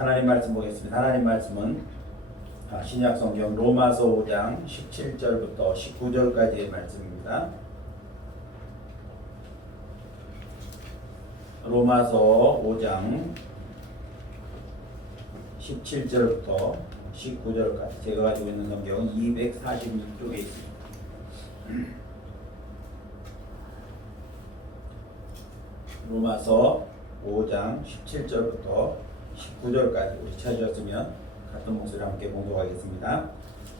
하나님 말씀 보겠습니다. 하나님 말씀은 신약 성경 로마서 5장 17절부터 19절까지의 말씀입니다. 로마서 5장 17절부터 19절까지 제가 가지고 있는 성경은 246쪽에 있습니다. 로마서 5장 17절부터 19절까지 우리 찾으셨으면 같은 목소리로 함께 봉독하겠습니다.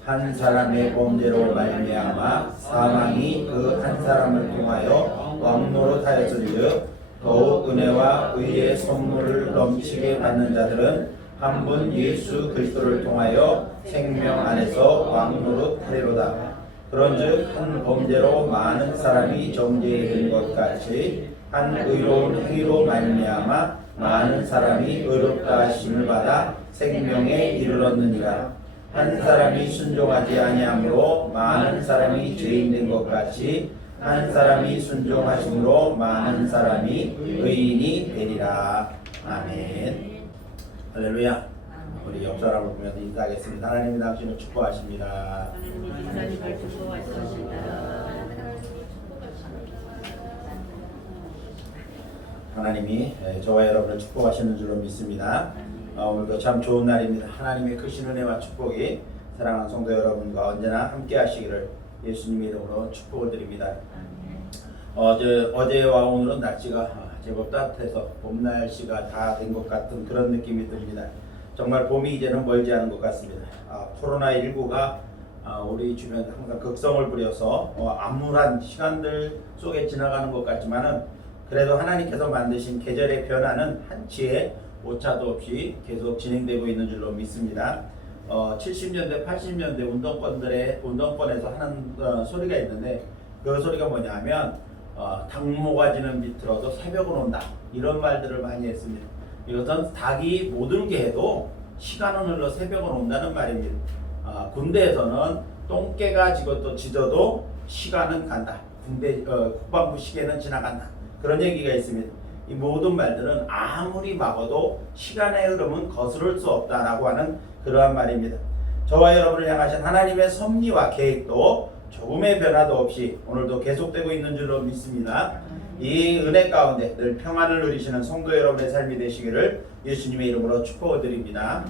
한 사람의 범죄로 말미암아 사망이 그 한 사람을 통하여 왕노릇하였으리요 더욱 은혜와 의의 선물을 넘치게 받는 자들은 한 분 예수 그리스도를 통하여 생명 안에서 왕노릇하리로다. 그런즉 한 범죄로 많은 사람이 정죄에 든 것 같이 한 의로운 행위로 말미암아 많은 사람이 의롭다 하심을 받아 생명에 이르렀느니라. 한 사람이 순종하지 아니함으로 많은 사람이 죄인 된 것 같이 한 사람이 순종하심으로 많은 사람이 의인이 되리라. 아멘. 할렐루야. 우리 옆 사람을 보면서 인사하겠습니다. 하나님이 당신을 축복하십니다. 하나님을 축복하십니다. 하나님이 저와 여러분을 축복하시는 줄로 믿습니다. 오늘도 참 좋은 날입니다. 하나님의 크신 은혜와 축복이 사랑하는 성도 여러분과 언제나 함께 하시기를 예수님의 이름으로 축복을 드립니다. 어제와 오늘은 날씨가 제법 따뜻해서 봄 날씨가 다 된 것 같은 그런 느낌이 듭니다. 정말 봄이 이제는 멀지 않은 것 같습니다. 코로나19가 우리 주변에 항상 극성을 부려서 암울한 시간들 속에 지나가는 것 같지만은 그래도 하나님께서 만드신 계절의 변화는 한치의 오차도 없이 계속 진행되고 있는 줄로 믿습니다. 70년대, 80년대 운동권에서 하는 소리가 있는데 그 소리가 뭐냐면 닭모가지는 비틀어도 새벽은 온다 이런 말들을 많이 했습니다. 이것은 닭이 모든 게 해도 시간은 흘러 새벽은 온다는 말입니다. 군대에서는 똥개가 짖어도 시간은 간다. 국방부 시계는 지나간다. 그런 얘기가 있습니다. 이 모든 말들은 아무리 막아도 시간의 흐름은 거스를 수 없다라고 하는 그러한 말입니다. 저와 여러분을 향하신 하나님의 섭리와 계획도 조금의 변화도 없이 오늘도 계속되고 있는 줄로 믿습니다. 이 은혜 가운데 늘 평안을 누리시는 성도 여러분의 삶이 되시기를 예수님의 이름으로 축복을 드립니다.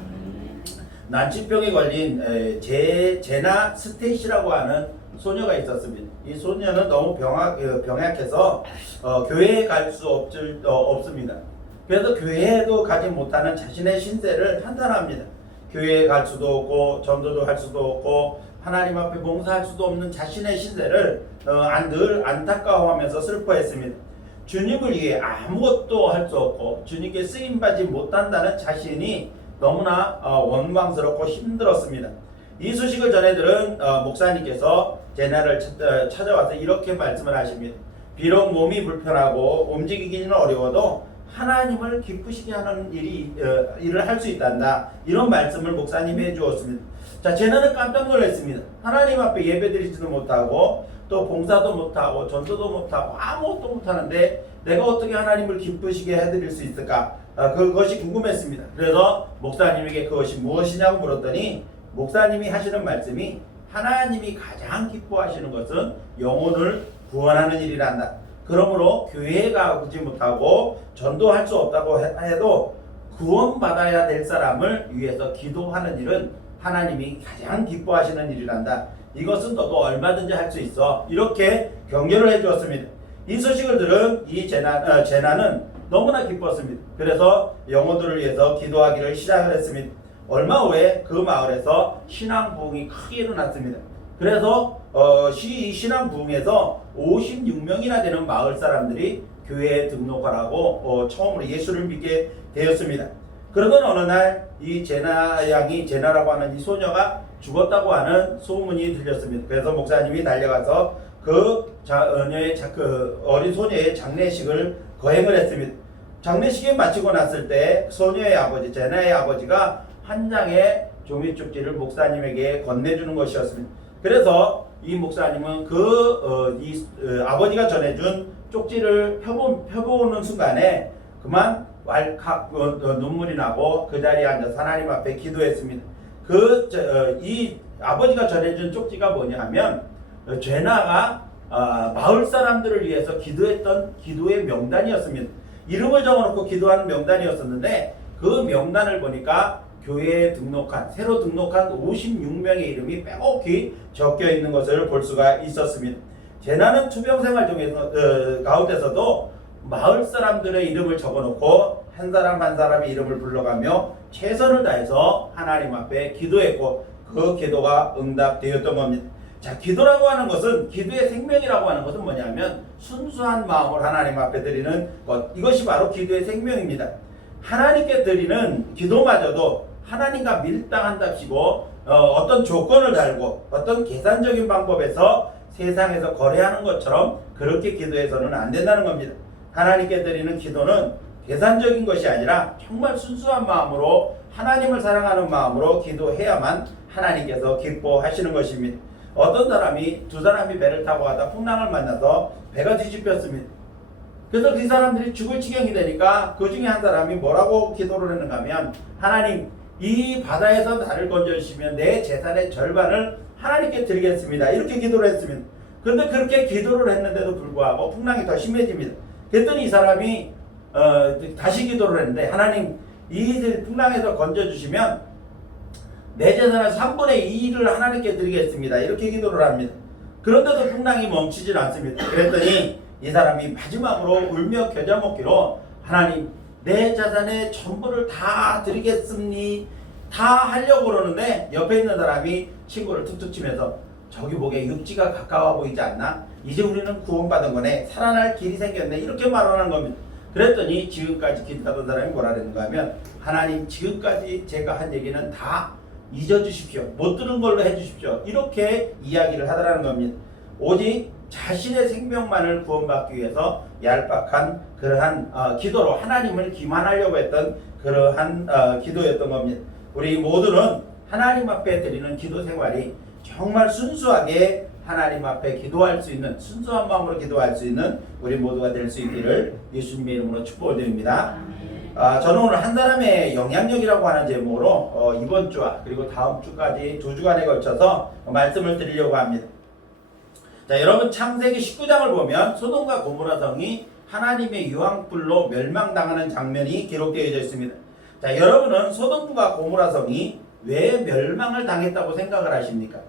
난치병에 걸린 제나 스테이시라고 하는 소녀가 있었습니다. 이 소녀는 너무 병약해서 교회에 갈 수 없습니다. 그래서 교회에도 가지 못하는 자신의 신세를 한탄합니다. 교회에 갈 수도 없고 전도도 할 수도 없고 하나님 앞에 봉사할 수도 없는 자신의 신세를 늘 안타까워하면서 슬퍼했습니다. 주님을 위해 아무것도 할 수 없고 주님께 쓰임받지 못한다는 자신이 너무나 원망스럽고 힘들었습니다. 이 소식을 전해 들은 목사님께서 제나를 찾아와서 이렇게 말씀을 하십니다. 비록 몸이 불편하고 움직이기는 어려워도 하나님을 기쁘시게 하는 일을 할 수 있단다. 이런 말씀을 목사님이 해주었습니다. 자, 제나는 깜짝 놀랐습니다. 하나님 앞에 예배드리지도 못하고 또 봉사도 못하고 전도도 못하고 아무것도 못하는데 내가 어떻게 하나님을 기쁘시게 해드릴 수 있을까? 그것이 궁금했습니다. 그래서 목사님에게 그것이 무엇이냐고 물었더니 목사님이 하시는 말씀이 하나님이 가장 기뻐하시는 것은 영혼을 구원하는 일이란다. 그러므로 교회에 가지 못하고 전도할 수 없다고 해도 구원받아야 될 사람을 위해서 기도하는 일은 하나님이 가장 기뻐하시는 일이란다. 이것은 너도 얼마든지 할 수 있어. 이렇게 격려를 해주었습니다. 이 소식을 들은 이 제나는 너무나 기뻤습니다. 그래서 영혼들을 위해서 기도하기를 시작을 했습니다. 얼마 후에 그 마을에서 신앙 부흥이 크게 일어났습니다. 그래서 이 신앙 부흥에서 56명이나 되는 마을 사람들이 교회에 등록하라고 처음으로 예수를 믿게 되었습니다. 그러던 어느 날 이 제나라고 하는 이 소녀가 죽었다고 하는 소문이 들렸습니다. 그래서 목사님이 달려가서 그 어린 소녀의 장례식을 거행을 했습니다. 장례식이 마치고 났을 때 소녀의 아버지, 제나의 아버지가 한 장의 종이 쪽지를 목사님에게 건네주는 것이었습니다. 그래서 이 목사님은 아버지가 전해준 쪽지를 펴보는 순간에 그만 왈칵 눈물이 나고 그 자리에 앉아서 하나님 앞에 기도했습니다. 이 아버지가 전해준 쪽지가 뭐냐 하면 죄나가 마을 사람들을 위해서 기도했던 기도의 명단이었습니다. 이름을 적어놓고 기도하는 명단이었었는데 그 명단을 보니까 교회에 새로 등록한 56명의 이름이 빼곡히 적혀 있는 것을 볼 수가 있었습니다. 재난은 투병생활 중에서 가운데서도 마을 사람들의 이름을 적어놓고 한 사람 한 사람의 이름을 불러가며 최선을 다해서 하나님 앞에 기도했고 그 기도가 응답되었던 겁니다. 자, 기도라고 하는 것은, 기도의 생명이라고 하는 것은 뭐냐면 순수한 마음을 하나님 앞에 드리는 것, 이것이 바로 기도의 생명입니다. 하나님께 드리는 기도마저도 하나님과 밀당한답시고 어떤 조건을 달고 어떤 계산적인 방법에서 세상에서 거래하는 것처럼 그렇게 기도해서는 안 된다는 겁니다. 하나님께 드리는 기도는 계산적인 것이 아니라 정말 순수한 마음으로 하나님을 사랑하는 마음으로 기도해야만 하나님께서 기뻐하시는 것입니다. 어떤 사람이 두 사람이 배를 타고 가다 풍랑을 만나서 배가 뒤집혔습니다. 그래서 그 사람들이 죽을 지경이 되니까 그 중에 한 사람이 뭐라고 기도를 했는가 하면, 하나님, 이 바다에서 나를 건져주시면 내 재산의 절반을 하나님께 드리겠습니다. 이렇게 기도를 했습니다. 그런데 그렇게 기도를 했는데도 불구하고 풍랑이 더 심해집니다. 그랬더니 이 사람이 다시 기도를 했는데, 하나님, 이 풍랑에서 건져주시면 내 재산의 3분의 2를 하나님께 드리겠습니다. 이렇게 기도를 합니다. 그런데도 풍랑이 멈추질 않습니다. 그랬더니 이 사람이 마지막으로 울며 겨자 먹기로, 하나님, 내 자산의 전부를 다 드리겠습니? 다 하려고 그러는데 옆에 있는 사람이 친구를 툭툭 치면서, 저기 보기에 육지가 가까워 보이지 않나? 이제 우리는 구원받은 거네. 살아날 길이 생겼네. 이렇게 말하는 겁니다. 그랬더니 지금까지 기도하던 사람이 뭐라 그랬는가 하면, 하나님, 지금까지 제가 한 얘기는 다 잊어주십시오. 못 들은 걸로 해주십시오. 이렇게 이야기를 하더라는 겁니다. 오직 자신의 생명만을 구원받기 위해서 얄팍한 그러한 기도로 하나님을 기만하려고 했던 그러한 기도였던 겁니다. 우리 모두는 하나님 앞에 드리는 기도 생활이 정말 순수하게 하나님 앞에 기도할 수 있는, 순수한 마음으로 기도할 수 있는 우리 모두가 될 수 있기를 예수님의 이름으로 축복을 드립니다. 저는 오늘 한 사람의 영향력이라고 하는 제목으로 이번 주와 그리고 다음 주까지 2주간에 걸쳐서 말씀을 드리려고 합니다. 자, 여러분, 창세기 19장을 보면 소돔과 고모라 성이 하나님의 유황불로 멸망당하는 장면이 기록되어 있습니다. 자, 여러분은 소돔과 고모라 성이 왜 멸망을 당했다고 생각을 하십니까?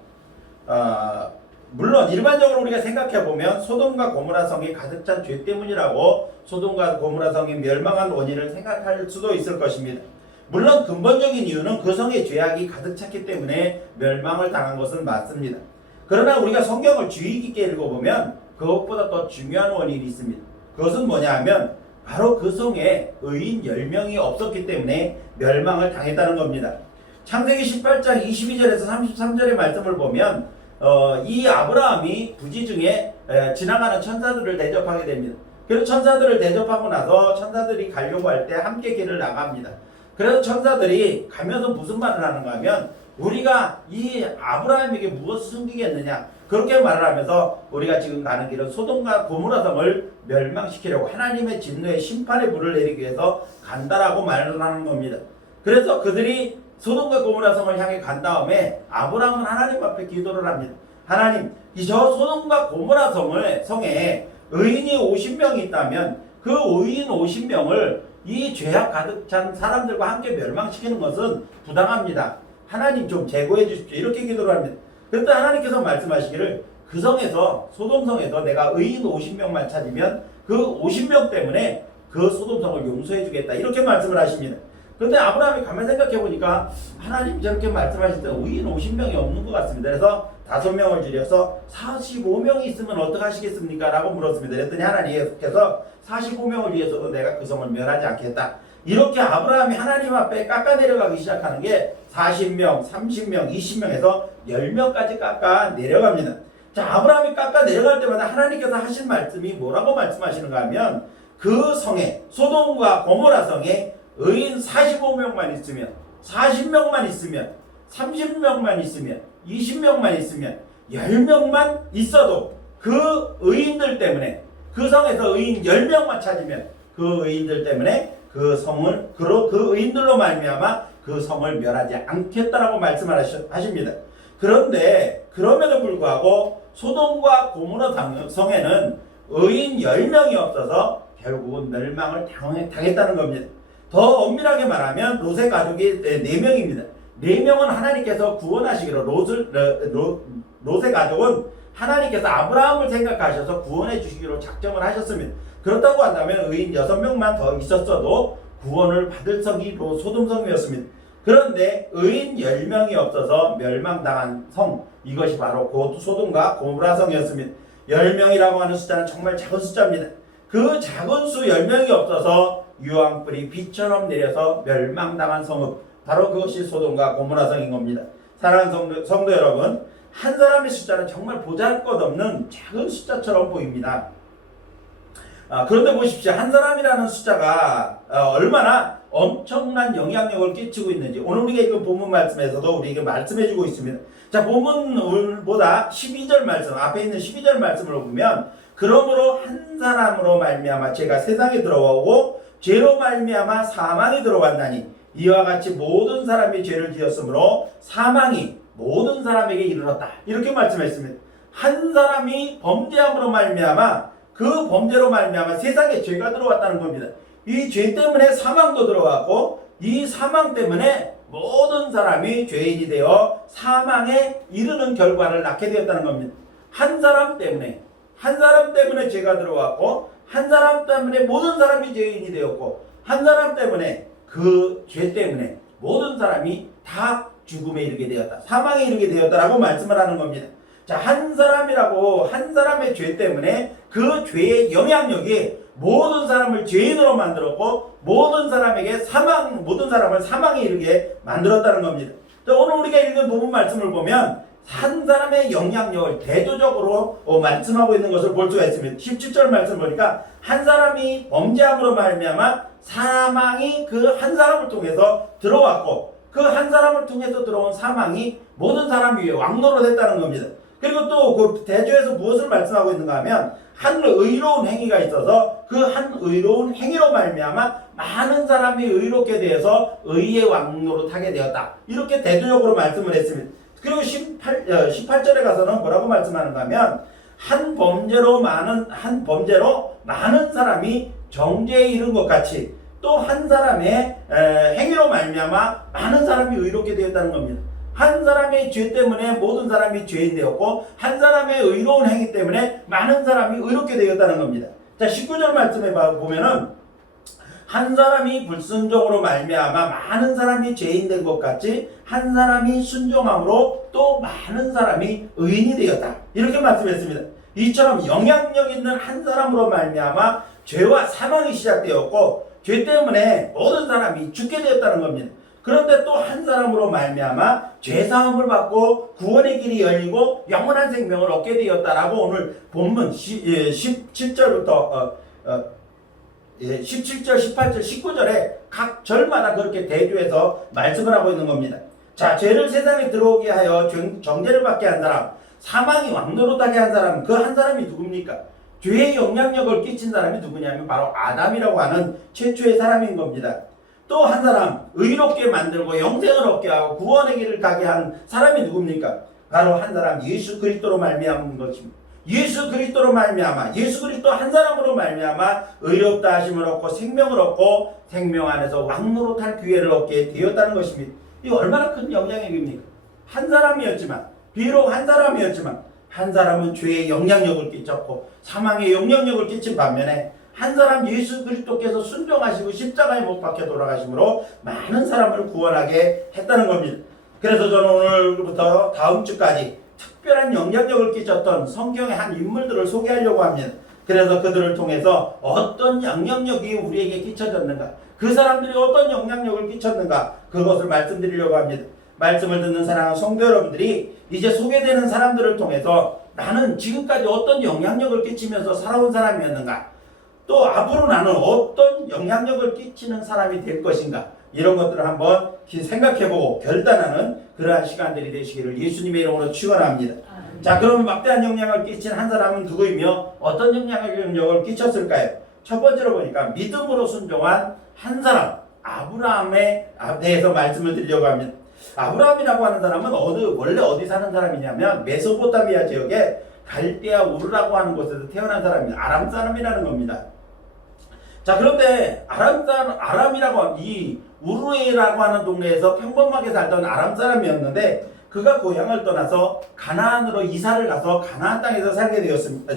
물론 일반적으로 우리가 생각해보면 소돔과 고모라 성이 가득 찬 죄 때문이라고 소돔과 고모라 성이 멸망한 원인을 생각할 수도 있을 것입니다. 물론 근본적인 이유는 그 성의 죄악이 가득 찼기 때문에 멸망을 당한 것은 맞습니다. 그러나 우리가 성경을 주의 깊게 읽어보면 그것보다 더 중요한 원인이 있습니다. 그것은 뭐냐 하면 바로 그 성에 의인 10명이 없었기 때문에 멸망을 당했다는 겁니다. 창세기 18장 22절에서 33절의 말씀을 보면 이 아브라함이 부지 중에 지나가는 천사들을 대접하게 됩니다. 그래서 천사들을 대접하고 나서 천사들이 가려고 할 때 함께 길을 나갑니다. 그래서 천사들이 가면서 무슨 말을 하는가 하면, 우리가 이 아브라함에게 무엇을 숨기겠느냐, 그렇게 말을 하면서 우리가 지금 가는 길은 소돔과 고모라 성을 멸망시키려고 하나님의 진노의 심판의 불을 내리기 위해서 간다라고 말을 하는 겁니다. 그래서 그들이 소돔과 고모라 성을 향해 간 다음에 아브라함은 하나님 앞에 기도를 합니다. 하나님, 저 소돔과 고모라 성에 의인이 50명이 있다면 그 의인 50명을 이 죄악 가득 찬 사람들과 함께 멸망시키는 것은 부당합니다. 하나님 좀 제거해 주십시오. 이렇게 기도를 합니다. 그런데 하나님께서 말씀하시기를, 그 성에서, 소돔성에서 내가 의인 50명만 찾으면 그 50명 때문에 그 소돔성을 용서해 주겠다. 이렇게 말씀을 하십니다. 그런데 아브라함이 가만 생각해 보니까 하나님 저렇게 말씀하실 때 의인 50명이 없는 것 같습니다. 그래서 5명을 줄여서 45명이 있으면 어떡하시겠습니까? 라고 물었습니다. 그랬더니 하나님께서 45명을 위해서도 내가 그 성을 멸하지 않겠다. 이렇게 아브라함이 하나님 앞에 깎아 내려가기 시작하는 게 40명, 30명, 20명에서 10명까지 깎아 내려갑니다. 자, 아브라함이 깎아 내려갈 때마다 하나님께서 하신 말씀이 뭐라고 말씀하시는가 하면, 그 성에, 소돔과 고모라 성에 의인 45명만 있으면, 40명만 있으면, 30명만 있으면, 20명만 있으면, 10명만 있어도 그 의인들 때문에, 그 성에서 의인 10명만 찾으면 그 의인들 때문에 그 성을 그 의인들로 말미암아 그 성을 멸하지 않겠다라고 말씀하십니다. 그런데 그럼에도 불구하고 소돔과 고모라 성에는 의인 10명이 없어서 결국은 멸망을 당했다는 겁니다. 더 엄밀하게 말하면 롯의 가족이 4명입니다. 4명은 하나님께서 구원하시기로 롯의 가족은 하나님께서 아브라함을 생각하셔서 구원해 주시기로 작정을 하셨습니다. 그렇다고 한다면 의인 6명만 더 있었어도 구원을 받을 성이 소돔성이었습니다. 그런데 의인 10명이 없어서 멸망당한 성, 이것이 바로 소돔과 고모라 성이었습니다. 10명이라고 하는 숫자는 정말 작은 숫자입니다. 그 작은 수 10명이 없어서 유황불이 비처럼 내려서 멸망당한 성읍, 바로 그것이 소돔과 고모라 성인 겁니다. 사랑하는 성도 여러분, 한 사람의 숫자는 정말 보잘것없는 작은 숫자처럼 보입니다. 그런데 보십시오. 한 사람이라는 숫자가 얼마나 엄청난 영향력을 끼치고 있는지 오늘 우리가 읽은 본문 말씀에서도 우리에게 말씀해주고 있습니다. 자, 본문보다 12절 말씀, 앞에 있는 12절 말씀을 보면 그러므로 한 사람으로 말미암아 죄가 세상에 들어오고 죄로 말미암아 사망이 들어왔나니 이와 같이 모든 사람이 죄를 지었으므로 사망이 모든 사람에게 이르렀다. 이렇게 말씀했습니다. 한 사람이 범죄함으로 말미암아 그 범죄로 말미암아 세상에 죄가 들어왔다는 겁니다. 이 죄 때문에 사망도 들어왔고 이 사망 때문에 모든 사람이 죄인이 되어 사망에 이르는 결과를 낳게 되었다는 겁니다. 한 사람 때문에 죄가 들어왔고 한 사람 때문에 모든 사람이 죄인이 되었고 한 사람 때문에 그 죄 때문에 모든 사람이 다 죽음에 이르게 되었다. 사망에 이르게 되었다라고 말씀을 하는 겁니다. 자, 한 사람의 죄 때문에 그 죄의 영향력이 모든 사람을 죄인으로 만들었고 모든 사람을 사망에 이르게 만들었다는 겁니다. 자, 오늘 우리가 읽은 본문 말씀을 보면 한 사람의 영향력을 대조적으로 말씀하고 있는 것을 볼 수가 있습니다. 17절 말씀 보니까 한 사람이 범죄함으로 말미암아 사망이 그 한 사람을 통해서 들어왔고 그 한 사람을 통해서 들어온 사망이 모든 사람 위에 왕노릇했다는 겁니다. 그리고 또 그 대조에서 무엇을 말씀하고 있는가 하면 한 의로운 행위가 있어서 그 한 의로운 행위로 말미암아 많은 사람이 의롭게 되어서 의의 왕노릇하게 되었다. 이렇게 대조적으로 말씀을 했습니다. 그리고 18절에 가서는 뭐라고 말씀하는가 하면 한 범죄로 많은 사람이 정죄에 이른 것 같이 또 한 사람의 행위로 말미암아 많은 사람이 의롭게 되었다는 겁니다. 한 사람의 죄 때문에 모든 사람이 죄인 되었고 한 사람의 의로운 행위 때문에 많은 사람이 의롭게 되었다는 겁니다. 자, 19절 말씀에 보면은 한 사람이 불순종으로 말미암아 많은 사람이 죄인 된 것 같이 한 사람이 순종함으로 또 많은 사람이 의인이 되었다. 이렇게 말씀했습니다. 이처럼 영향력 있는 한 사람으로 말미암아 죄와 사망이 시작되었고 죄 때문에 모든 사람이 죽게 되었다는 겁니다. 그런데 또 한 사람으로 말미암아 죄사함을 받고 구원의 길이 열리고 영원한 생명을 얻게 되었다라고 오늘 본문 17절부터 17절, 18절, 19절에 각 절마다 그렇게 대조해서 말씀을 하고 있는 겁니다. 자, 죄를 세상에 들어오게 하여 정죄를 받게 한 사람, 사망이 왕노릇하게 한 사람, 그 한 사람이 누굽니까? 죄의 영향력을 끼친 사람이 누구냐면 바로 아담이라고 하는 최초의 사람인 겁니다. 또 한 사람, 의롭게 만들고 영생을 얻게 하고 구원의 길을 가게 한 사람이 누굽니까? 바로 한 사람, 예수 그리스도로 말미암은 것입니다. 예수 그리스도로 말미암아, 예수 그리스도 한 사람으로 말미암아 의롭다 하심을 얻고 생명을 얻고 생명 안에서 왕노릇할 기회를 얻게 되었다는 것입니다. 이거 얼마나 큰 영향력입니까? 한 사람이었지만, 비록 한 사람이었지만 한 사람은 죄의 영향력을 끼쳤고 사망의 영향력을 끼친 반면에 한 사람 예수 그리스도께서 순종하시고 십자가에 못 박혀 돌아가심으로 많은 사람을 구원하게 했다는 겁니다. 그래서 저는 오늘부터 다음 주까지 특별한 영향력을 끼쳤던 성경의 한 인물들을 소개하려고 합니다. 그래서 그들을 통해서 어떤 영향력이 우리에게 끼쳐졌는가, 그 사람들이 어떤 영향력을 끼쳤는가, 그것을 말씀드리려고 합니다. 말씀을 듣는 사랑하는 성도 여러분들이 이제 소개되는 사람들을 통해서 나는 지금까지 어떤 영향력을 끼치면서 살아온 사람이었는가, 또 앞으로 나는 어떤 영향력을 끼치는 사람이 될 것인가, 이런 것들을 한번 생각해보고 결단하는 그러한 시간들이 되시기를 예수님의 이름으로 축원합니다. 자, 그럼 막대한 영향을 끼친 한 사람은 누구이며 어떤 영향력을 끼쳤을까요? 첫 번째로 보니까 믿음으로 순종한 한 사람 아브라함에 대해서 말씀을 드리려고 합니다. 아브라함이라고 하는 사람은 원래 어디 사는 사람이냐면 메소포타미아 지역에 갈대아 우르라고 하는 곳에서 태어난 사람입니다. 아람 사람이라는 겁니다. 자, 그런데 아람이라고 이 우르에라고 하는 동네에서 평범하게 살던 아람 사람이었는데 그가 고향을 떠나서 가나안으로 이사를 가서 가나안 땅에서 살게 되었습니다.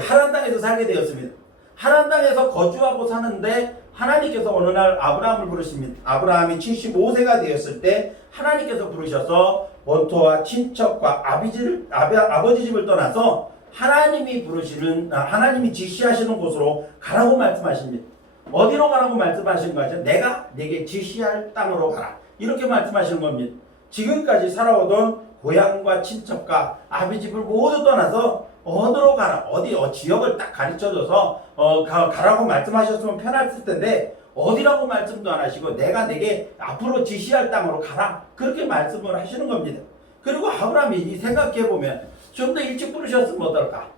하란 땅에서 살게 되었습니다. 하란 땅에서 거주하고 사는데 하나님께서 어느 날 아브라함을 부르십니다. 아브라함이 75세가 되었을 때 하나님께서 부르셔서 본토와 친척과 아버지 집을 떠나서 하나님이 지시하시는 곳으로 가라고 말씀하십니다. 어디로 가라고 말씀하신 거죠? 내가 내게 지시할 땅으로 가라. 이렇게 말씀하시는 겁니다. 지금까지 살아오던 고향과 친척과 아버지 집을 모두 떠나서 어디로 가라, 지역을 딱 가르쳐줘서 가라고 말씀하셨으면 편했을 텐데 어디라고 말씀도 안 하시고 내가 내게 앞으로 지시할 땅으로 가라 그렇게 말씀을 하시는 겁니다. 그리고 아브라함이 생각해보면 좀 더 일찍 부르셨으면 어떨까?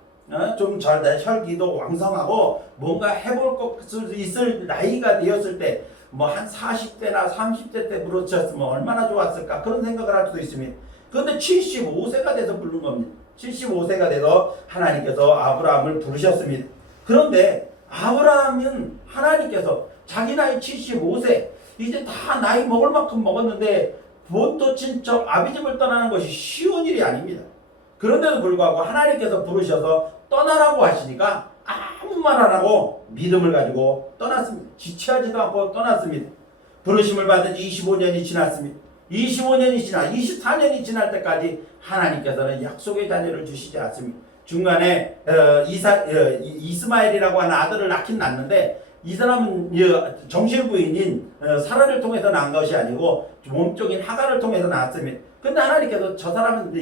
좀 혈기도 왕성하고 뭔가 해볼 것 있을 나이가 되었을 때 뭐 한 40대나 30대 때 부르셨으면 얼마나 좋았을까 그런 생각을 할 수도 있습니다. 그런데 75세가 돼서 부른 겁니다. 75세가 돼서 하나님께서 아브라함을 부르셨습니다. 그런데 아브라함은 하나님께서 자기 나이 75세 이제 다 나이 먹을 만큼 먹었는데 본토 친척 아비 집을 떠나는 것이 쉬운 일이 아닙니다. 그런데도 불구하고 하나님께서 부르셔서 떠나라고 하시니까 아무 말 안 하고 믿음을 가지고 떠났습니다. 지체하지도 않고 떠났습니다. 부르심을 받은 지 25년이 지났습니다. 24년이 지날 때까지 하나님께서는 약속의 자녀를 주시지 않습니다. 중간에 이스마엘이라고 하는 아들을 낳긴 낳는데 이 사람은 정실 부인인 사라를 통해서 낳은 것이 아니고 몸종인 하갈을 통해서 낳았습니다. 근데 하나님께서 저 사람은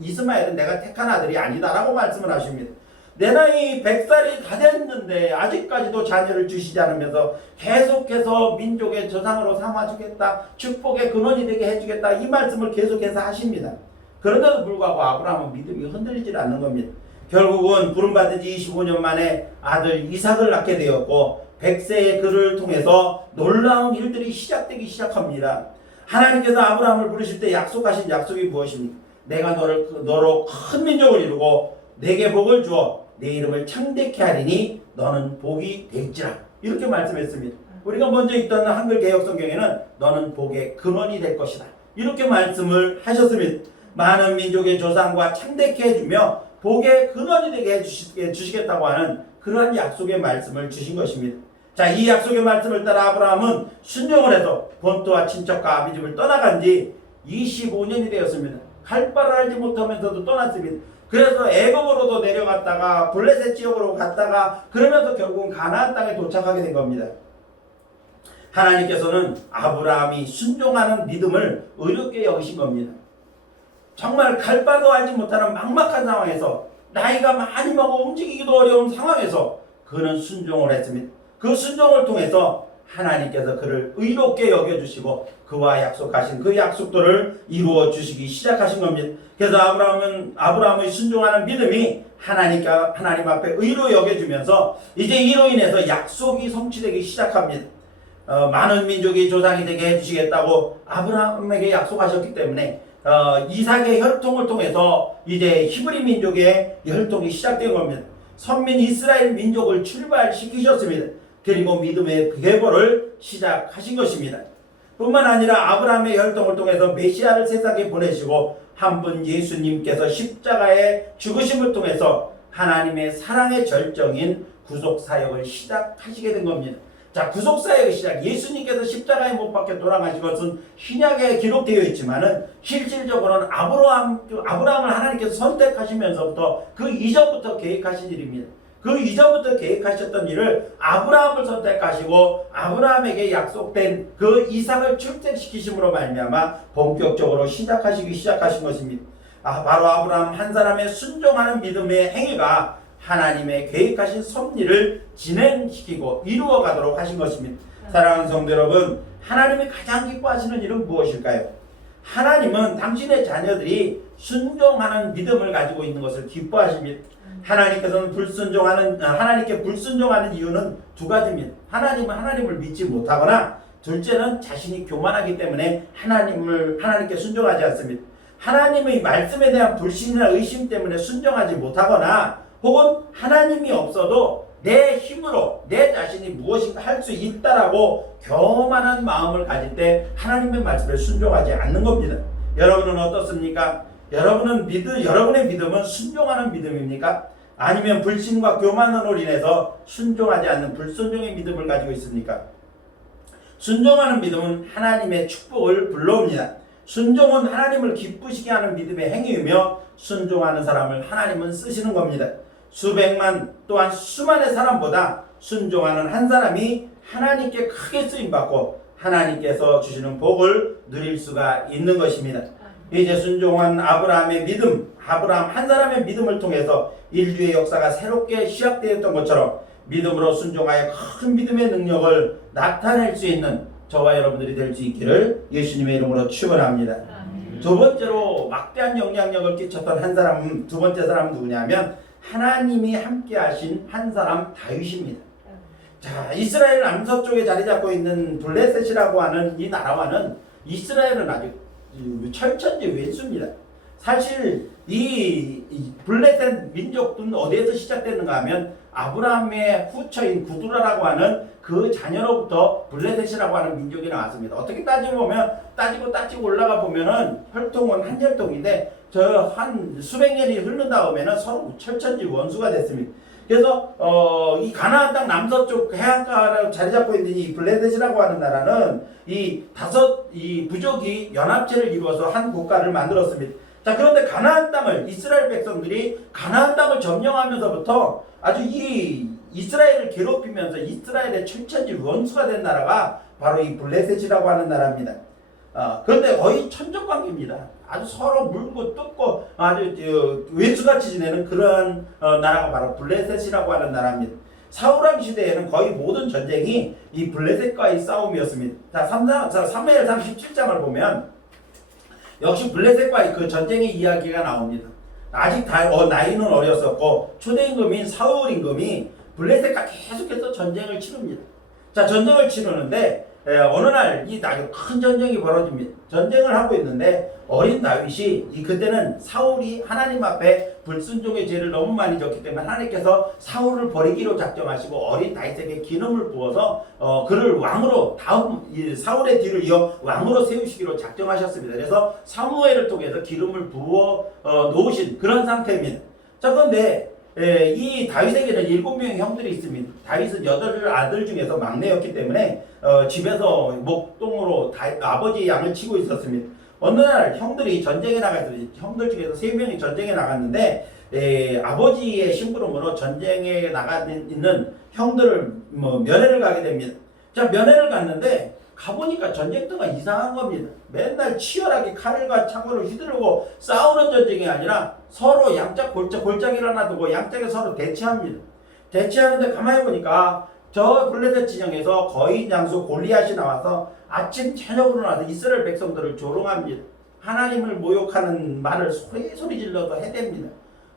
이스마엘은 내가 택한 아들이 아니다라고 말씀을 하십니다. 내 나이 100살이 다 됐는데 아직까지도 자녀를 주시지 않으면서 계속해서 민족의 조상으로 삼아주겠다, 축복의 근원이 되게 해주겠다 이 말씀을 계속해서 하십니다. 그런데도 불구하고 아브라함은 믿음이 흔들리질 않는 겁니다. 결국은 부름받은 지 25년 만에 아들 이삭을 낳게 되었고 100세의 그를 통해서 놀라운 일들이 시작되기 시작합니다. 하나님께서 아브라함을 부르실 때 약속하신 약속이 무엇입니까? 내가 너로 큰 민족을 이루고 내게 복을 주어 내 이름을 창대케 하리니 너는 복이 될지라 이렇게 말씀했습니다. 우리가 먼저 읽던 한글 개역 성경에는 너는 복의 근원이 될 것이다 이렇게 말씀을 하셨습니다. 많은 민족의 조상과 창대케 해주며 복의 근원이 되게 해주시겠다고 하는 그러한 약속의 말씀을 주신 것입니다. 자, 이 약속의 말씀을 따라 아브라함은 순종을 해서 본토와 친척과 아비 집을 떠나간 지 25년이 되었습니다. 갈 바를 알지 못하면서도 떠났습니다. 그래서 애굽으로도 내려갔다가 블레셋 지역으로 갔다가 그러면서 결국은 가나안 땅에 도착하게 된 겁니다. 하나님께서는 아브라함이 순종하는 믿음을 의롭게 여기신 겁니다. 정말 갈 바도 알지 못하는 막막한 상황에서 나이가 많이 먹어 움직이기도 어려운 상황에서 그는 순종을 했습니다. 그 순종을 통해서 하나님께서 그를 의롭게 여겨주시고 그와 약속하신 그 약속들을 이루어 주시기 시작하신 겁니다. 그래서 아브라함의 순종하는 믿음이 하나님 앞에 의로 여겨주면서 이제 이로 인해서 약속이 성취되기 시작합니다. 많은 민족이 조상이 되게 해주시겠다고 아브라함에게 약속하셨기 때문에 이삭의 혈통을 통해서 이제 히브리 민족의 혈통이 시작된 겁니다. 선민 이스라엘 민족을 출발시키셨습니다. 그리고 믿음의 계보를 시작하신 것입니다. 뿐만 아니라 아브라함의 혈통을 통해서 메시아를 세상에 보내시고 한 분 예수님께서 십자가의 죽으심을 통해서 하나님의 사랑의 절정인 구속사역을 시작하시게 된 겁니다. 자, 구속사역의 시작, 예수님께서 십자가에 못 박혀 돌아가신 것은 신약에 기록되어 있지만은 실질적으로는 아브라함을 하나님께서 선택하시면서부터 그 이전부터 계획하신 일입니다. 그 이전부터 계획하셨던 일을 아브라함을 선택하시고 아브라함에게 약속된 그 이삭을 출생시키심으로 말미암아 본격적으로 시작하신 것입니다. 바로 아브라함 한 사람의 순종하는 믿음의 행위가 하나님의 계획하신 섭리를 진행시키고 이루어가도록 하신 것입니다. 사랑하는 성도 여러분, 하나님이 가장 기뻐하시는 일은 무엇일까요? 하나님은 당신의 자녀들이 순종하는 믿음을 가지고 있는 것을 기뻐하십니다. 하나님께 불순종하는 이유는 두 가지입니다. 하나님을 믿지 못하거나, 둘째는 자신이 교만하기 때문에 하나님께 순종하지 않습니다. 하나님의 말씀에 대한 불신이나 의심 때문에 순종하지 못하거나, 혹은 하나님이 없어도 내 힘으로 내 자신이 무엇인가 할 수 있다라고 교만한 마음을 가질 때 하나님의 말씀에 순종하지 않는 겁니다. 여러분은 어떻습니까? 여러분의 믿음은 순종하는 믿음입니까? 아니면 불신과 교만으로 인해서 순종하지 않는 불순종의 믿음을 가지고 있습니까? 순종하는 믿음은 하나님의 축복을 불러옵니다. 순종은 하나님을 기쁘시게 하는 믿음의 행위이며, 순종하는 사람을 하나님은 쓰시는 겁니다. 수백만 또한 수만의 사람보다 순종하는 한 사람이 하나님께 크게 쓰임받고 하나님께서 주시는 복을 누릴 수가 있는 것입니다. 이제 순종한 아브라함 한 사람의 믿음을 통해서 인류의 역사가 새롭게 시작되었던 것처럼, 믿음으로 순종하여 큰 믿음의 능력을 나타낼 수 있는 저와 여러분들이 될 수 있기를 예수님의 이름으로 축원합니다. 두 번째로 막대한 영향력을 끼쳤던 두 번째 사람은 누구냐면, 하나님이 함께 하신 한 사람 다윗입니다. 자, 이스라엘 남서쪽에 자리 잡고 있는 블레셋이라고 하는 이 나라와는 이스라엘은 아주 철천지 왼수입니다. 사실 이 블레셋 민족은 어디에서 시작됐는가 하면, 아브라함의 후처인 구두라라고 하는 그 자녀로부터 블레셋이라고 하는 민족이 나왔습니다. 어떻게 따지고 올라가 보면은 혈통은 한 혈통인데, 저 한 수백 년이 흐른 다음에는 서로 철천지 원수가 됐습니다. 그래서 이 가나안 땅 남서쪽 해안가로 자리 잡고 있는 이 블레셋이라고 하는 나라는 이 부족이 연합체를 이루어서 한 국가를 만들었습니다. 자, 그런데 이스라엘 백성들이 가나안 땅을 점령하면서부터 아주 이 이스라엘을 괴롭히면서 이스라엘의 철천지 원수가 된 나라가 바로 이 블레셋이라고 하는 나라입니다. 그런데 거의 천적관계입니다. 아주 서로 물고 뜯고 아주 외수같이 지내는 그런 나라가 바로 블레셋이라고 하는 나라입니다. 사울왕 시대에는 거의 모든 전쟁이 이 블레셋과의 싸움이었습니다. 자, 사무엘 37장을 보면 역시 블레셋과의 그 전쟁의 이야기가 나옵니다. 아직 나이는 어렸었고 초대 임금인 사울 임금이 블레셋과 계속해서 전쟁을 치릅니다. 자, 전쟁을 치르는데 어느 날 이 아주 큰 전쟁이 벌어집니다. 전쟁을 하고 있는데 어린 다윗이 그때는 사울이 하나님 앞에 불순종의 죄를 너무 많이 졌기 때문에 하나님께서 사울을 버리기로 작정하시고 어린 다윗에게 기름을 부어서 그를 왕으로 사울의 뒤를 이어 왕으로 세우시기로 작정하셨습니다. 그래서 사무엘을 통해서 기름을 부어 놓으신 그런 상태입니다. 자, 그런데 이 다윗에게는 7명의 형들이 있습니다. 다윗은 8아들 중에서 막내였기 때문에 집에서 목동으로 아버지의 양을 치고 있었습니다. 어느 날 형들이 전쟁에 나갔습니다. 형들 중에서 3명이 전쟁에 나갔는데 아버지의 심부름으로 전쟁에 나가 있는 형들을 면회를 가게 됩니다. 자, 면회를 갔는데 가보니까 전쟁터가 이상한 겁니다. 맨날 치열하게 칼과 창으로 휘두르고 싸우는 전쟁이 아니라 서로 양짝 골짜기를 하나 두고 양짝에 서로 대치합니다. 대치하는데 가만히 보니까 저 블레셋 진영에서 거인 장수 골리앗이 나와서 아침 저녁으로 나와서 이스라엘 백성들을 조롱합니다. 하나님을 모욕하는 말을 소리 질러서 해댑니다.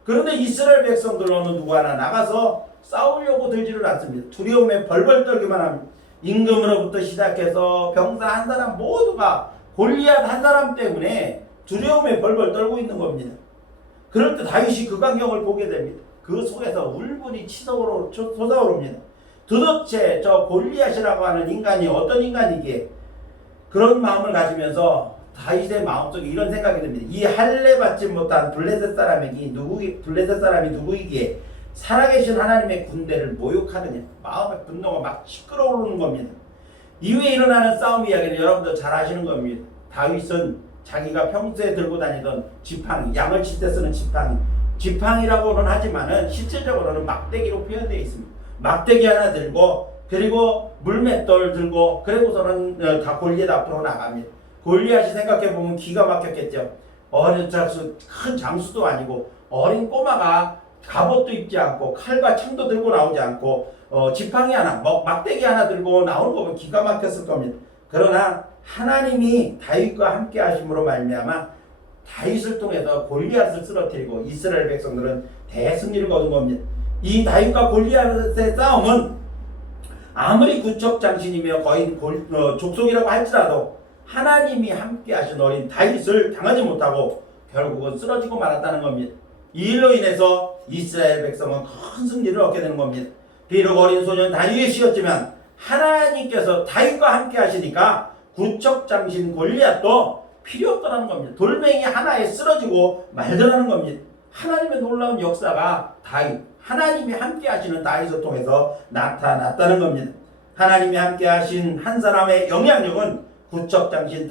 그런데 이스라엘 백성들로는 누구 하나 나가서 싸우려고 들지를 않습니다. 두려움에 벌벌 떨기만 합니다. 임금으로부터 시작해서 병사 한 사람 모두가 골리앗 한 사람 때문에 두려움에 벌벌 떨고 있는 겁니다. 그럴 때 다윗이 그 광경을 보게 됩니다. 그 속에서 울분이 솟아오릅니다. 도대체 저 골리앗이라고 하는 인간이 어떤 인간이기에 그런 마음을 가지면서 다윗의 마음속에 이런 생각이 듭니다. 이 할례 받지 못한 블레셋 사람이 누구이기에 살아계신 하나님의 군대를 모욕하느냐. 마음의 분노가 막 시끄러오르는 겁니다. 이후에 일어나는 싸움 이야기는 여러분도 잘 아시는 겁니다. 다윗은 자기가 평소에 들고 다니던 지팡이, 양을 칠 때 쓰는 지팡이라고는 하지만은 실질적으로는 막대기로 표현되어 있습니다. 막대기 하나 들고 그리고 물맷돌 들고 그리고서는 다 골리앗 앞으로 나갑니다. 골리앗이 생각해보면 기가 막혔겠죠. 큰 장수도 아니고 어린 꼬마가 갑옷도 입지 않고 칼과 창도 들고 나오지 않고 지팡이 하나, 막대기 하나 들고 나오는 거 보면 기가 막혔을 겁니다. 그러나 하나님이 다윗과 함께 하심으로 말미암아 다윗을 통해서 골리앗을 쓰러뜨리고 이스라엘 백성들은 대승리를 거둔 겁니다. 이 다윗과 골리앗의 싸움은 아무리 구척장신이며 거의 족속이라고 할지라도 하나님이 함께 하신 어린 다윗을 당하지 못하고 결국은 쓰러지고 말았다는 겁니다. 이 일로 인해서 이스라엘 백성은 큰 승리를 얻게 되는 겁니다. 비록 어린 소년 다윗이었지만 하나님께서 다윗과 함께 하시니까 구척장신 골리앗도 필요 없더라는 겁니다. 돌멩이 하나에 쓰러지고 말더라는 겁니다. 하나님의 놀라운 역사가 다윗, 하나님이 함께 하시는 다윗을 통해서 나타났다는 겁니다. 하나님이 함께 하신 한 사람의 영향력은 구척장신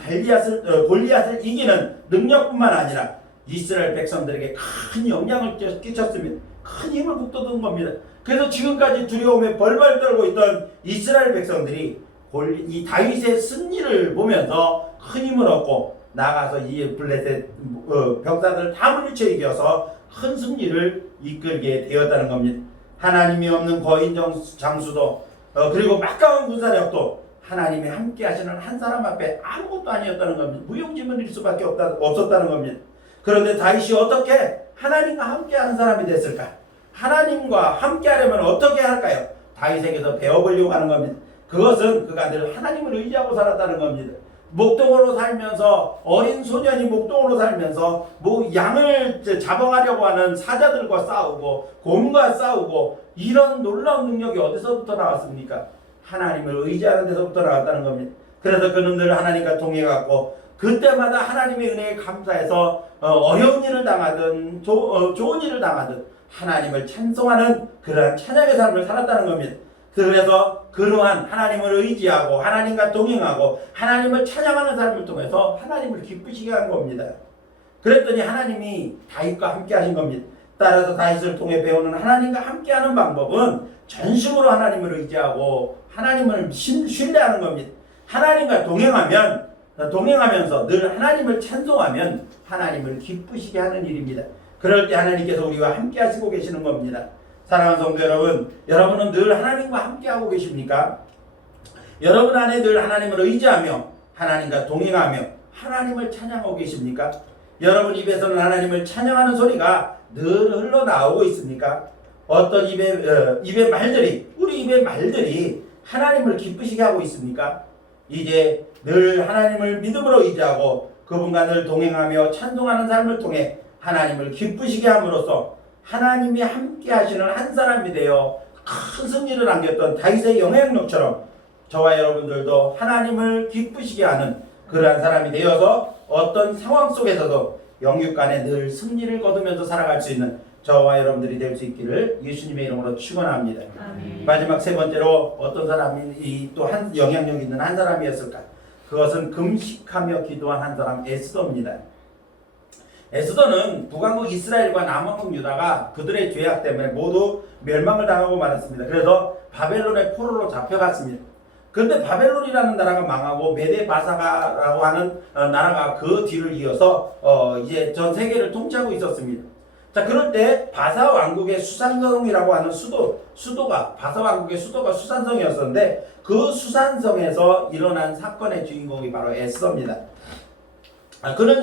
골리앗을 이기는 능력뿐만 아니라 이스라엘 백성들에게 큰 영향을 끼쳤습니다. 큰 힘을 북돋은 겁니다. 그래서 지금까지 두려움에 벌벌 떨고 있던 이스라엘 백성들이 이 다윗의 승리를 보면서 큰 힘을 얻고 나가서 이 블레셋 병사들을 다 물리쳐 이겨서 큰 승리를 이끌게 되었다는 겁니다. 하나님이 없는 거인 장수도 그리고 막강한 군사력도 하나님이 함께 하시는 한 사람 앞에 아무것도 아니었다는 겁니다. 무용지물일 수밖에 없었다는 겁니다. 그런데 다윗이 어떻게 하나님과 함께하는 사람이 됐을까? 하나님과 함께하려면 어떻게 할까요? 다윗에게서 배워보려고 하는 겁니다. 그것은 그가 늘 하나님을 의지하고 살았다는 겁니다. 목동으로 살면서 어린 소년이 목동으로 살면서 양을 잡아가려고 하는 사자들과 싸우고 곰과 싸우고 이런 놀라운 능력이 어디서부터 나왔습니까? 하나님을 의지하는 데서부터 나왔다는 겁니다. 그래서 그는 늘 하나님과 동행하고 그때마다 하나님의 은혜에 감사해서 어려운 일을 당하든 좋은 일을 당하든 하나님을 찬송하는 그러한 찬양의 삶을 살았다는 겁니다. 그래서 그러한 하나님을 의지하고 하나님과 동행하고 하나님을 찬양하는 삶을 통해서 하나님을 기쁘시게 한 겁니다. 그랬더니 하나님이 다윗과 함께 하신 겁니다. 따라서 다윗을 통해 배우는 하나님과 함께하는 방법은 전심으로 하나님을 의지하고 하나님을 신뢰하는 겁니다. 하나님과 동행하면서 늘 하나님을 찬송하면 하나님을 기쁘시게 하는 일입니다. 그럴 때 하나님께서 우리와 함께 하시고 계시는 겁니다. 사랑하는 성도 여러분, 여러분은 늘 하나님과 함께하고 계십니까? 여러분 안에 늘 하나님을 의지하며 하나님과 동행하며 하나님을 찬양하고 계십니까? 여러분 입에서는 하나님을 찬양하는 소리가 늘 흘러나오고 있습니까? 어떤 입의 말들이, 우리 입의 말들이 하나님을 기쁘시게 하고 있습니까? 이제 늘 하나님을 믿음으로 의지하고 그분과 늘 동행하며 찬송하는 삶을 통해 하나님을 기쁘시게 함으로써 하나님이 함께 하시는 한 사람이 되어 큰 승리를 안겼던 다윗의 영향력처럼 저와 여러분들도 하나님을 기쁘시게 하는 그러한 사람이 되어서 어떤 상황 속에서도 영육간에 늘 승리를 거두면서 살아갈 수 있는 저와 여러분들이 될 수 있기를 예수님의 이름으로 축원합니다. 마지막 세 번째로 어떤 사람이 또 한 영향력 있는 한 사람이었을까? 그것은 금식하며 기도한 한 사람 에스더입니다. 에스더는 북왕국 이스라엘과 남왕국 유다가 그들의 죄악 때문에 모두 멸망을 당하고 말았습니다. 그래서 바벨론의 포로로 잡혀갔습니다. 그런데 바벨론이라는 나라가 망하고 메데 바사가라고 하는 나라가 그 뒤를 이어서 이제 전 세계를 통치하고 있었습니다. 자, 그럴 때 바사 왕국의 수산성이라고 하는 바사 왕국의 수도가 수산성이었었는데 그 수산성에서 일어난 사건의 주인공이 바로 에스더입니다. 그는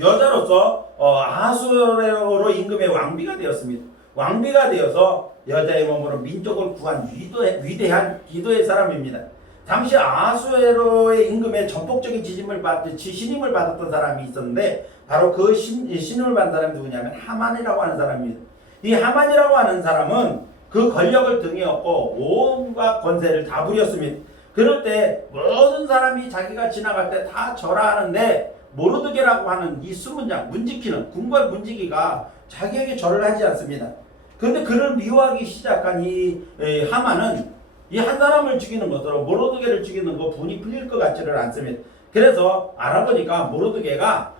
여자로서 아수에로 임금의 왕비가 되었습니다. 왕비가 되어서 여자의 몸으로 민족을 구한 위대한 기도의 사람입니다. 당시 아수에로의 임금의 전폭적인 신임을 받았던 사람이 있었는데 바로 그 신임을 받은 사람이 누구냐면 하만이라고 하는 사람입니다. 이 하만이라고 하는 사람은 그 권력을 등에 업고 온갖 권세를 다 부렸습니다. 그럴 때 모든 사람이 자기가 지나갈 때 다 절하하는데 모르드게라고 하는 이 수문장, 문지키는 궁궐 문지기가 자기에게 절을 하지 않습니다. 그런데 그를 미워하기 시작한 이 하만은 이 한 사람을 죽이는 것으로 모르드게를 죽이는 거 분이 풀릴 것 같지를 않습니다. 그래서 알아보니까 모르드게가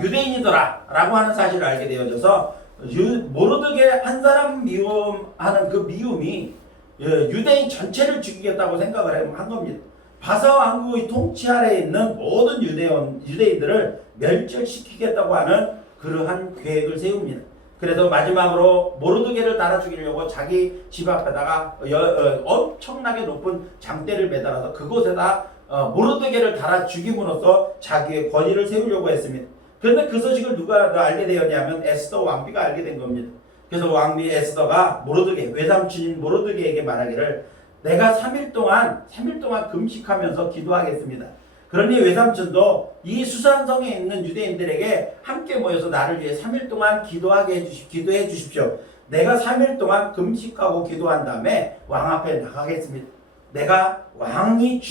유대인이더라 라고 하는 사실을 알게 되어져서 모르드게 한 사람 미움하는 그 미움이 유대인 전체를 죽이겠다고 생각을 한 겁니다. 바사 왕국의 통치 아래에 있는 모든 유대인들을 멸절시키겠다고 하는 그러한 계획을 세웁니다. 그래서 마지막으로 모르드게를 달아 죽이려고 자기 집 앞에다가 엄청나게 높은 장대를 매달아서 그곳에다 모르드게를 달아 죽임으로써 자기의 권위를 세우려고 했습니다. 그런데 그 소식을 누가 알게 되었냐면 에스더 왕비가 알게 된 겁니다. 그래서 왕비 에스더가 모르드게, 외삼촌인 모르드게에게 말하기를 내가 3일 동안 금식하면서 기도하겠습니다. 그러니 외삼촌도 이 수산성에 있는 유대인들에게 함께 모여서 나를 위해 3일 동안 기도해 주십시오. 내가 3일 동안 금식하고 기도한 다음에 왕 앞에 나가겠습니다. 내가 왕이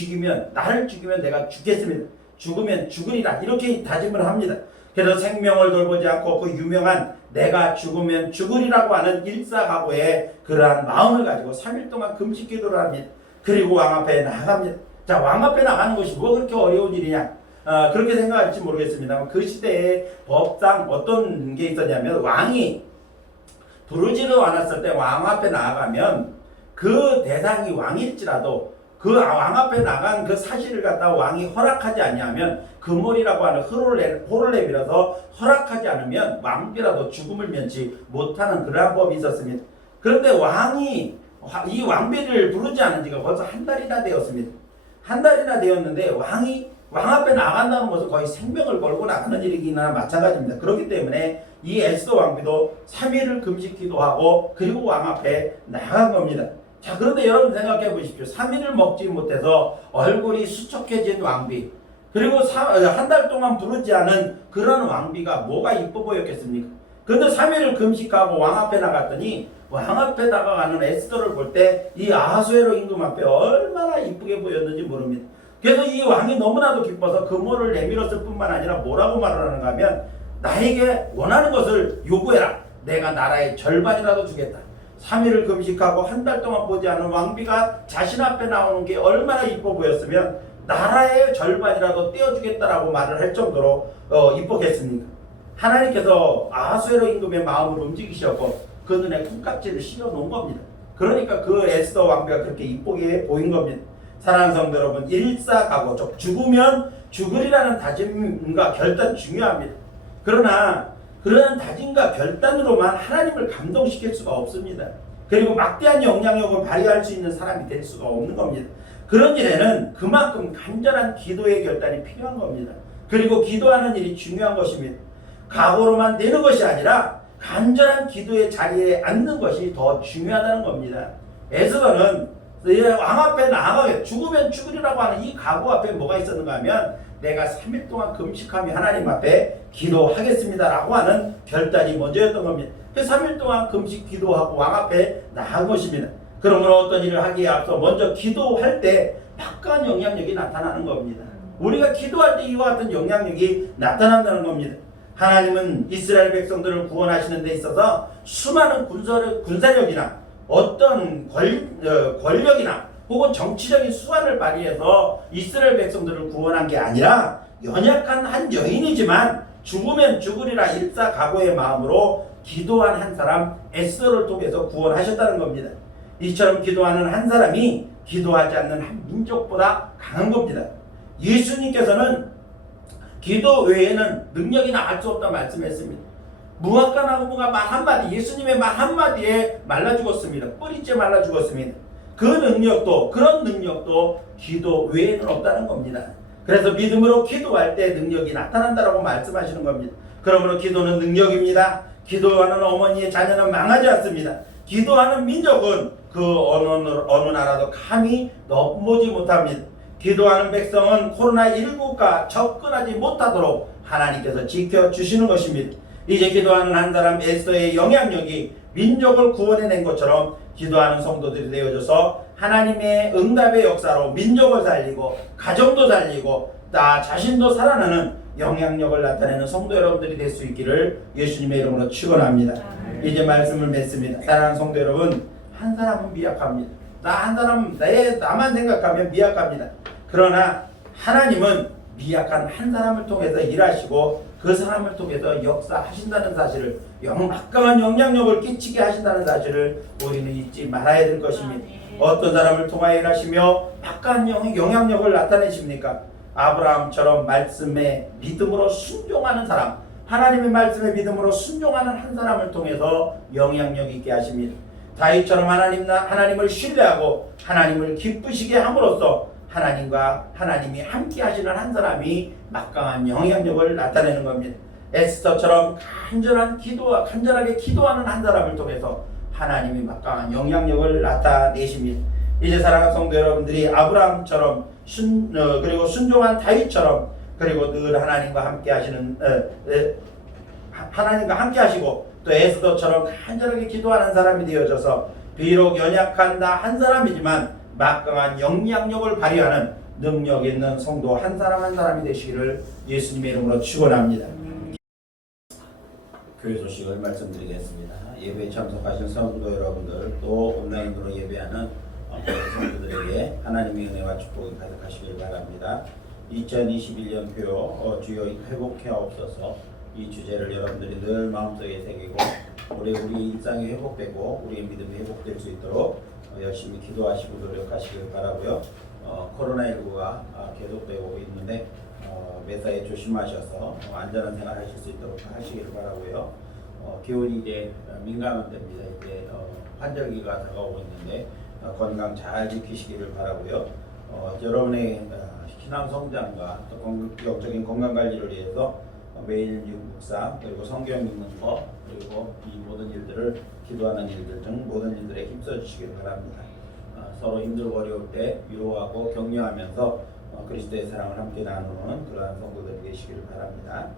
나를 죽이면 내가 죽겠습니다. 죽으면 죽으리라. 이렇게 다짐을 합니다. 그래서 생명을 돌보지 않고 그 유명한 내가 죽으면 죽으리라고 하는 일사각오의 그러한 마음을 가지고 3일 동안 금식 기도를 합니다. 그리고 왕 앞에 나갑니다. 자, 왕 앞에 나가는 것이 뭐 그렇게 어려운 일이냐? 그렇게 생각할지 모르겠습니다만 그 시대의 법상 어떤 게 있었냐면 왕이 부르짖어 안았을 때 왕 앞에 나아가면 그 대상이 왕일지라도 그 왕 앞에 나간 그 사실을 갖다 왕이 허락하지 아니하면 금월이라고 하는 호롤렙이라서 허락하지 않으면 왕비라도 죽음을 면치 못하는 그러한 법이 있었습니다. 그런데 왕이 이 왕비를 부르지 않은 지가 벌써 한 달이나 되었습니다. 한 달이나 되었는데 왕이 왕 앞에 나간다는 것은 거의 생명을 걸고 나가는 일이기나 마찬가지입니다. 그렇기 때문에 이 에스더 왕비도 3일을 금식 기도하고 그리고 왕 앞에 나간 겁니다. 자, 그런데 여러분 생각해 보십시오. 3일을 먹지 못해서 얼굴이 수척해진 왕비, 그리고 한 달 동안 부르지 않은 그런 왕비가 뭐가 이뻐 보였겠습니까? 그런데 3일을 금식하고 왕 앞에 나갔더니 왕 앞에 다가가는 에스더를 볼 때 이 아하수에로 임금 앞에 얼마나 이쁘게 보였는지 모릅니다. 그래서 이 왕이 너무나도 기뻐서 금호를 내밀었을 뿐만 아니라 뭐라고 말을 하는가 하면 나에게 원하는 것을 요구해라. 내가 나라의 절반이라도 주겠다. 3일을 금식하고 한 달 동안 보지 않은 왕비가 자신 앞에 나오는 게 얼마나 이뻐 보였으면 나라의 절반이라도 떼어주겠다라고 말을 할 정도로 이뻤겠습니까? 하나님께서 아하수에로 임금의 마음을 움직이셨고 그 눈에 콩깍지를 실어 놓은 겁니다. 그러니까 그 에스더 왕비가 그렇게 이쁘게 보인 겁니다. 사랑하는 성도 여러분, 일사각오, 즉 죽으면 죽으리라는 다짐과 결단 중요합니다. 그러나 그런 다짐과 결단으로만 하나님을 감동시킬 수가 없습니다. 그리고 막대한 영향력을 발휘할 수 있는 사람이 될 수가 없는 겁니다. 그런 일에는 그만큼 간절한 기도의 결단이 필요한 겁니다. 그리고 기도하는 일이 중요한 것입니다. 각오로만 되는 것이 아니라 간절한 기도의 자리에 앉는 것이 더 중요하다는 겁니다. 에스더는 왕 앞에 나아가게 죽으면 죽으리라고 하는 이 각오 앞에 뭐가 있었는가 하면 내가 3일 동안 금식하며 하나님 앞에 기도하겠습니다라고 하는 결단이 먼저였던 겁니다. 그래서 3일 동안 금식 기도하고 왕 앞에 나간 것입니다. 그러면 어떤 일을 하기에 앞서 먼저 기도할 때 막강한 영향력이 나타나는 겁니다. 우리가 기도할 때 이와 같은 영향력이 나타난다는 겁니다. 하나님은 이스라엘 백성들을 구원하시는 데 있어서 수많은 군사력이나 어떤 권력이나 혹은 정치적인 수완을 발휘해서 이스라엘 백성들을 구원한 게 아니라 연약한 한 여인이지만 죽으면 죽으리라 일사각오의 마음으로 기도한 한 사람 에스더를 통해서 구원하셨다는 겁니다. 이처럼 기도하는 한 사람이 기도하지 않는 한 민족보다 강한 겁니다. 예수님께서는 기도 외에는 능력이 나갈 수 없다 말씀했습니다. 무화과 나무가 말 한마디, 예수님의 말 한마디에 말라 죽었습니다. 뿌리째 말라 죽었습니다. 그런 능력도 기도 외에는 없다는 겁니다. 그래서 믿음으로 기도할 때 능력이 나타난다라고 말씀하시는 겁니다. 그러므로 기도는 능력입니다. 기도하는 어머니의 자녀는 망하지 않습니다. 기도하는 민족은 그 어느 나라도 감히 넘보지 못합니다. 기도하는 백성은 코로나19가 접근하지 못하도록 하나님께서 지켜주시는 것입니다. 이제 기도하는 한 사람 에스더의 영향력이 민족을 구원해낸 것처럼 기도하는 성도들이 되어줘서 하나님의 응답의 역사로 민족을 살리고 가정도 살리고 나 자신도 살아나는 영향력을 나타내는 성도 여러분들이 될 수 있기를 예수님의 이름으로 축원합니다. 이제 말씀을 맺습니다. 사랑하는 성도 여러분, 한 사람은 미약합니다. 나만 생각하면 미약합니다. 그러나 하나님은 미약한 한 사람을 통해서 일하시고 그 사람을 통해서 역사하신다는 사실을, 막강한 영향력을 끼치게 하신다는 사실을 우리는 잊지 말아야 될 것입니다. 어떤 사람을 통하여 일하시며 막강한 영향력을 나타내십니까? 아브라함처럼 말씀에 믿음으로 순종하는 사람, 하나님의 말씀에 믿음으로 순종하는 한 사람을 통해서 영향력 있게 하십니다. 다윗처럼 하나님을 신뢰하고 하나님을 기쁘시게 함으로써 하나님과 하나님이 함께 하시는 한 사람이 막강한 영향력을 나타내는 겁니다. 에스더처럼 간절하게 기도하는 한 사람을 통해서 하나님이 막강한 영향력을 나타내십니다. 이제 사랑하는 성도 여러분들이 아브라함처럼 그리고 순종한 다윗처럼 그리고 늘 하나님과 함께 하시는 하나님과 함께 하시고 또 에스더처럼 간절하게 기도하는 사람이 되어져서 비록 연약한 나 한 사람이지만 막강한 영향력을 발휘하는 능력 있는 성도 한 사람 한 사람이 되시기를 예수님의 이름으로 축원합니다. 교회 소식을 말씀드리겠습니다. 예배에 참석하신 성도 여러분들 또 온라인으로 예배하는 성도들에게 하나님의 은혜와 축복이 가득하시길 바랍니다. 2021년 교회 주여 회복해옵소서 이 주제를 여러분들이 늘 마음속에 새기고 우리의 일상이 회복되고 우리의 믿음이 회복될 수 있도록 열심히 기도하시고 노력하시길 바라고요. 코로나19가 계속되고 있는데 매사에 조심하셔서 안전한 생활 하실 수 있도록 하시길 바라고요. 기온이 이제 민감한 때입니다. 이제 환절기가 다가오고 있는데 건강 잘 지키시기를 바라고요. 여러분의 신앙 성장과 또 영적인 건강 관리를 위해서 매일 묵상 그리고 성경 읽는 것 그리고 이 모든 일들을 기도하는 일들 등 모든 일들에 힘써 주시길 바랍니다. 서로 힘들고 어려울 때 위로하고 격려하면서 그리스도의 사랑을 함께 나누는 그러한 성도들이 되시기를 바랍니다.